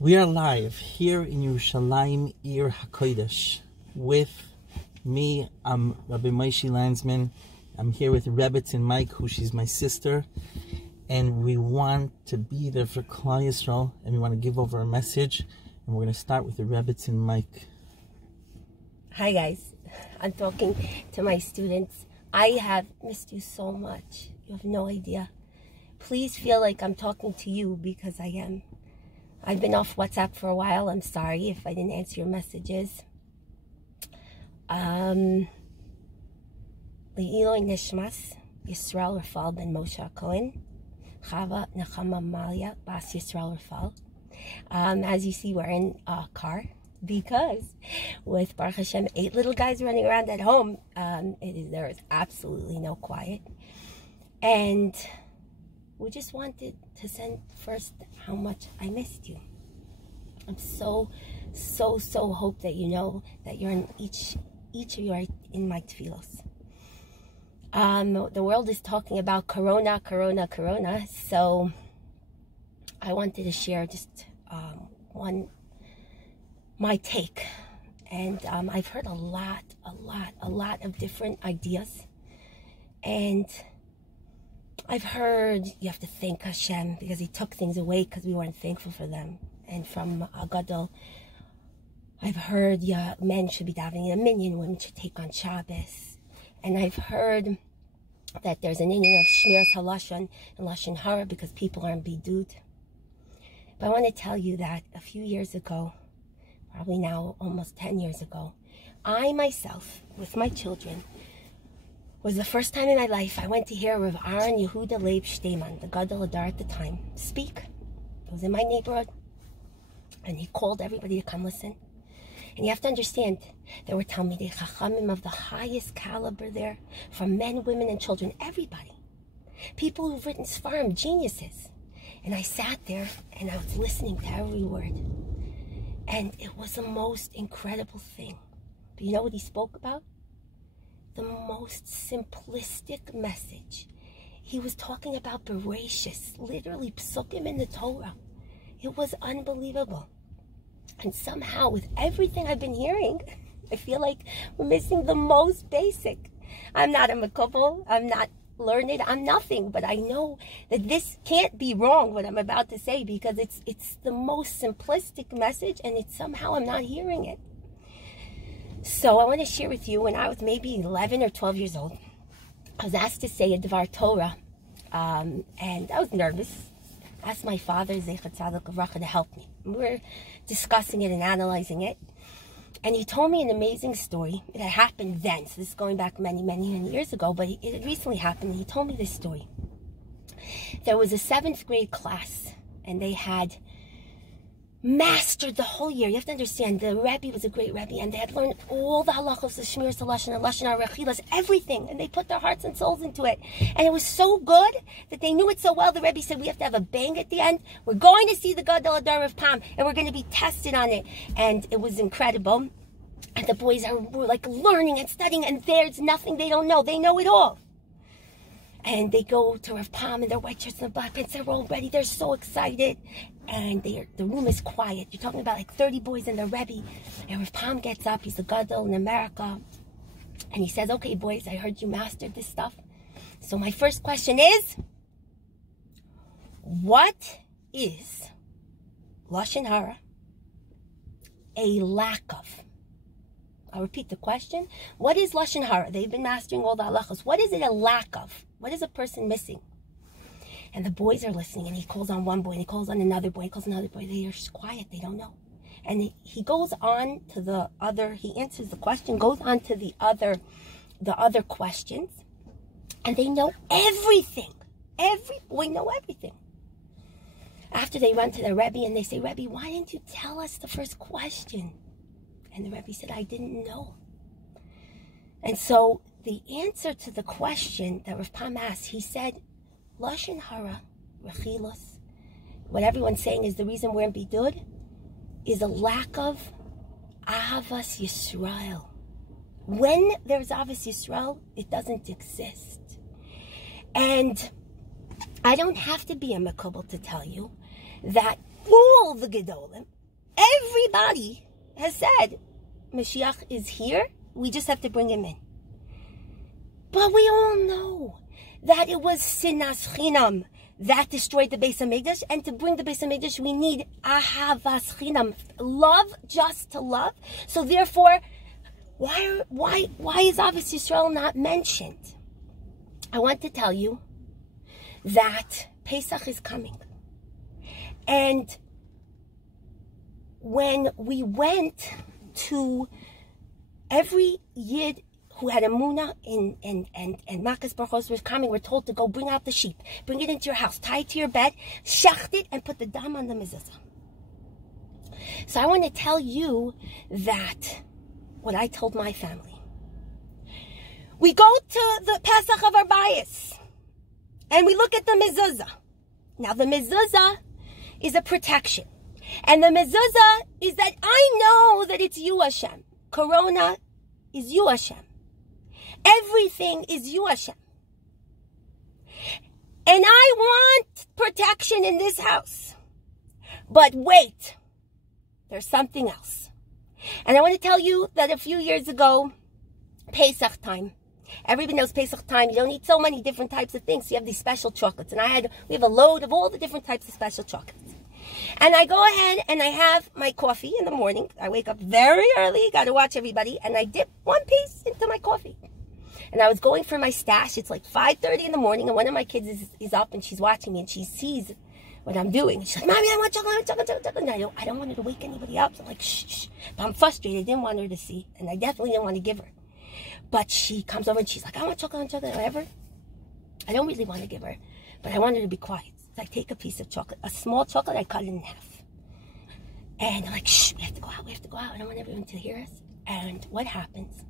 We are live here in Yerushalayim, Ir HaKodesh, with me. I'm Rabbi Moshe, landsman. I'm here with rebbetzin maik, who she's my sister, and we want to be there for Klal and we want to give over a message, and we're going to start with the rebbetzin maik. Hi guys, I'm talking to my students. I have missed you so much. You have no idea. Please feel like I'm talking to you, because I am. I've been off WhatsApp for a while. I'm sorry if I didn't answer your messages. Le'iloi Nishmas Yisrael Rafal ben Moshe Cohen, Chava Nechama Malia Bas Yisrael Rafal. As you see, we're in a car, because with Baruch Hashem 8 little guys running around at home, there is absolutely no quiet. And we just wanted to send first how much I missed you. I'm so hope that you know that you're in each of you are in my tefillos. The world is talking about corona, so I wanted to share just my take. And I've heard a lot of different ideas, and I've heard you have to thank Hashem because He took things away because we weren't thankful for them. And from Gadol, I've heard men should be davening a minyan, women should take on Shabbos. And I've heard that there's an inyan of Shmiras HaLashon and Lashon Hara because people aren't bidud. But I want to tell you that a few years ago, probably now almost 10 years ago, I myself, with my children, was the first time in my life I went to hear Rav Aaron Yehuda Leib Shteiman, the Gadol Adar at the time, speak. It was in my neighborhood, and he called everybody to come listen. And you have to understand, there were Talmidei Chachamim of the highest caliber there, from men, women, and children, everybody. People who've written Sfarim, geniuses. And I sat there, and I was listening to every word. And it was the most incredible thing. But you know what he spoke about? The most simplistic message. He was talking about Bereshis, literally psukim in the Torah. It was unbelievable. And somehow, with everything I've been hearing, I feel like we're missing the most basic. I'm not a makubal, I'm not learned, I'm nothing, but I know that this can't be wrong, what I'm about to say, because it's the most simplistic message, and it's somehow I'm not hearing it. So I want to share with you, when I was maybe 11 or 12 years old, I was asked to say a Dvar Torah, and I was nervous. I asked my father, Zeichat Tzadok Avracha, to help me. We were discussing it and analyzing it, and he told me an amazing story that happened then. So this is going back many years ago, but it recently happened. He told me this story. There was a 7th grade class, and they had mastered the whole year. You have to understand, the Rebbe was a great Rebbe, and they had learned all the halachos, the Shmiras HaLashon, and Lashon HaRechilas, everything, and they put their hearts and souls into it. And it was so good that they knew it so well. The Rebbe said, we have to have a bang at the end. We're going to see the Gadol Adar of Pam, and we're going to be tested on it. And it was incredible. And the boys were like learning and studying, and there's nothing they don't know. They know it all. And they go to Rav Pam in their white shirts and the black pants. They're all ready. They're so excited. And the room is quiet. You're talking about like 30 boys and the Rebbe. And Rav Pam gets up. He's a gadol in America. And he says, okay, boys, I heard you mastered this stuff. So my first question is, what is Lashon Hara a lack of? I'll repeat the question. What is Lashon Hara? They've been mastering all the halachos. What is it a lack of? What is a person missing? And the boys are listening, and he calls on one boy, and he calls on another boy, he calls on another boy. They are just quiet. They don't know. And he goes on to the other, he answers the question, goes on to the other questions, and they know everything. Every boy know everything. After they run to the Rebbe, and they say, Rebbe, why didn't you tell us the first question? And the Rebbe said, I didn't know. And so the answer to the question that Rav Pam asked, he said, Lashon Hara, Rechilos, what everyone's saying is the reason we're in Bidud, is a lack of Ahavas Yisrael. When there's Ahavas Yisrael, it doesn't exist. And I don't have to be a makubal to tell you that all the Gedolim, everybody has said, Mashiach is here, we just have to bring him in. But we all know that it was Sinas Chinam that destroyed the Beis HaMikdash, and to bring the Beis HaMikdash, we need Ahavas Chinam, love just to love. So therefore, why is Avos Yisrael not mentioned? I want to tell you that Pesach is coming. And when we went to every Yid who had a Muna and Makas Barchos was coming, we're told to go bring out the sheep, bring it into your house, tie it to your bed, shacht it, and put the dam on the mezuzah. So I want to tell you that what I told my family. We go to the Pesach of our bias, and we look at the mezuzah. Now the mezuzah is a protection. And the mezuzah is that I know that it's you, Hashem. Corona is you, Hashem. Everything is you, Hashem. And I want protection in this house. But wait, there's something else. And I want to tell you that a few years ago, Pesach time. Everybody knows Pesach time. You don't eat so many different types of things. So you have these special chocolates. And we have a load of all the different types of special chocolates. And I go ahead and I have my coffee in the morning. I wake up very early, got to watch everybody, and I dip one piece into my coffee. And I was going for my stash. It's like 5:30 in the morning, and one of my kids is up, and she's watching me, and she sees what I'm doing. She's like, Mommy, I want chocolate, chocolate. And I don't want her to wake anybody up. So I'm like, shh, shh. But I'm frustrated. I didn't want her to see, and I definitely didn't want to give her. But she comes over, and she's like, I want chocolate, whatever. I don't really want to give her, but I want her to be quiet. So I take a piece of chocolate, a small chocolate, I cut it in half. And I'm like, shh, we have to go out. I don't want everyone to hear us. And what happens?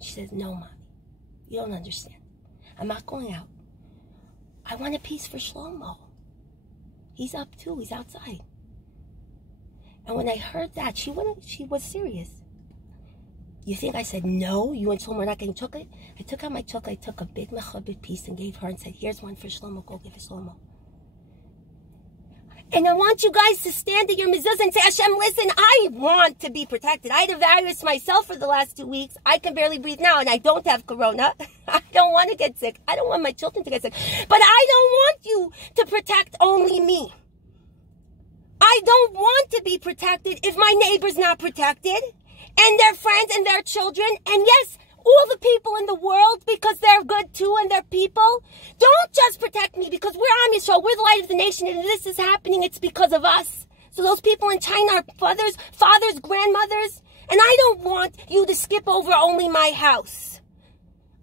She says, no, Mommy, you don't understand. I'm not going out. I want a piece for Shlomo. He's up too, he's outside. And when I heard that, she was serious. You think I said, no, you and Shlomo are not getting chocolate? I took out my chocolate, I took a big mechabit piece and gave her and said, here's one for Shlomo, go give it Shlomo. And I want you guys to stand at your mezuzah and say, Hashem, listen, I want to be protected. I had a virus myself for the last 2 weeks. I can barely breathe now, and I don't have corona. I don't want to get sick. I don't want my children to get sick. But I don't want you to protect only me. I don't want to be protected if my neighbor's not protected, and their friends and their children, and yes, all the people in the world, because they're good too and they're people. Don't just protect me because we're Am Yisrael, we're the light of the nation, and this is happening, it's because of us. So those people in China are fathers, grandmothers, and I don't want you to skip over only my house.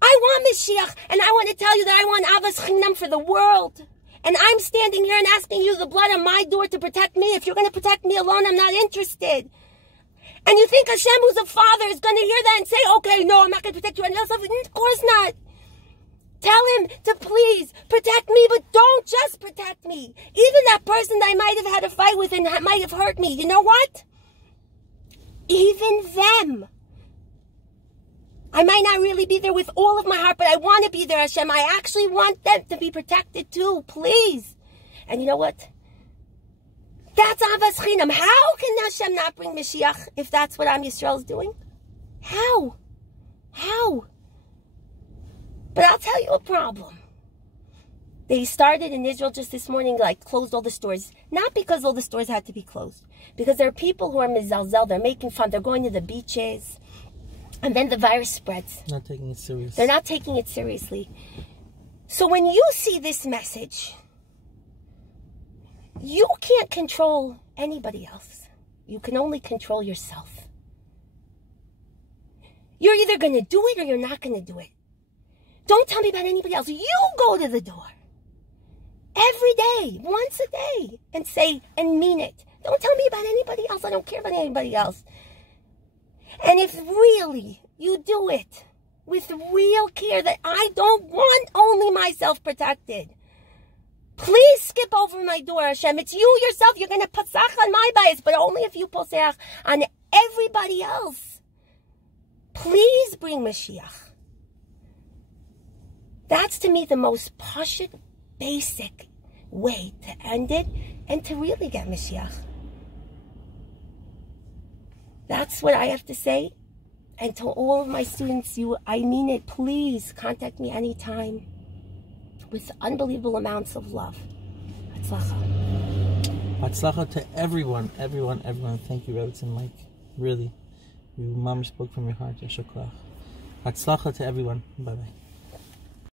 I want Mashiach, and I want to tell you that I want Avos Chinam for the world. And I'm standing here and asking you the blood on my door to protect me. If you're going to protect me alone, I'm not interested. And you think Hashem, who's a father, is going to hear that and say, okay, no, I'm not going to protect you. And of course not. Tell him to please protect me, but don't just protect me. Even that person that I might have had a fight with and might have hurt me, you know what? Even them. I might not really be there with all of my heart, but I want to be there, Hashem. I actually want them to be protected too, please. And you know what? That's Avos Chinam. How can Hashem not bring Mashiach if that's what Am Yisrael is doing? How? But I'll tell you a problem. They started in Israel just this morning, closed all the stores. Not because all the stores had to be closed. Because there are people who are mizalzel, they're making fun, they're going to the beaches. And then the virus spreads. Not taking it seriously. They're not taking it seriously. So when you see this message, you can't control anybody else. You can only control yourself. You're either going to do it or you're not going to do it. Don't tell me about anybody else. You go to the door every day, once a day, and say and mean it. Don't tell me about anybody else. I don't care about anybody else. And if really you do it with real care that I don't want only myself protected, please skip over my door, Hashem. It's you yourself. You're going to pasach on my bias, but only if you pasach on everybody else. Please bring Mashiach. That's to me the most pashut, basic way to end it and to really get Mashiach. That's what I have to say. And to all of my students, I mean it. Please contact me anytime with unbelievable amounts of love. Hatzlacha. Hatzlacha to everyone. Thank you, rebbetzin maik. Really. You mom spoke from your heart. Yasher koach. Hatzlacha to everyone. Bye-bye.